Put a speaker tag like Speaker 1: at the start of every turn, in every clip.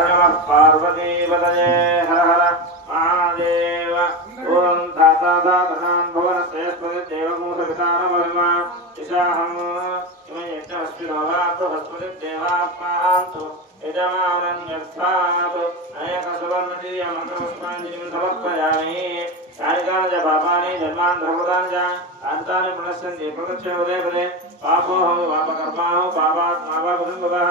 Speaker 1: नमः पार्वतीपतये हर हर महादेव ॐ धाता धातनान् भुवनश्रेष्ठदेवमुखपितारमहिमा दिशाहम् इमयज्ञमस्मिनो वातु हस्पतिदेवात्मान्तु यजमानन्यर्थात् अनेकसुवर्णदीयमन्त्रपुष्पाञ्जलिं समर्पयामि कानिकानि च पापानि जन्मान्तरकृतानि च अन्तानि पुनश्चन्ति प्रगच्छन् पदे पदे पापोऽहं पापकर्माहं पापात्मा वा कुटुम्बकः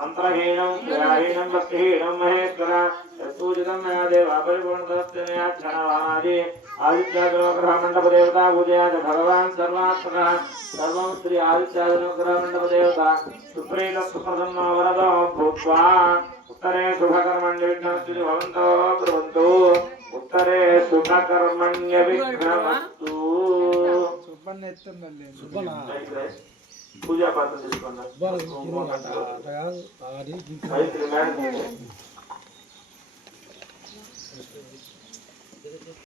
Speaker 1: అంతరహీనం క్రియాహీనం భక్తిహీనం మహేశ్వర సూచితం మయా దేవా పరిపూర్ణతరప్తినయాక్షణవానాది ఆదిత్యాగ్రహమండపదేవతా పూజయాచ భగవాన్ సర్వాత్మక సర్వం శ్రీ ఆదిత్యాగ్రహమండపదేవత సుప్రీత సుప్రసన్న వరదో భూత్వా ఉత్తరే శుభకర్మణ్య విఘ్నస్తి భవంతో బ్రువంతు ఉత్తరే శుభకర్మణ్య విఘ్నమస్తు आदित्याग्रहमण्डपदेवता पूजया च भगवान् सर्वात्मकः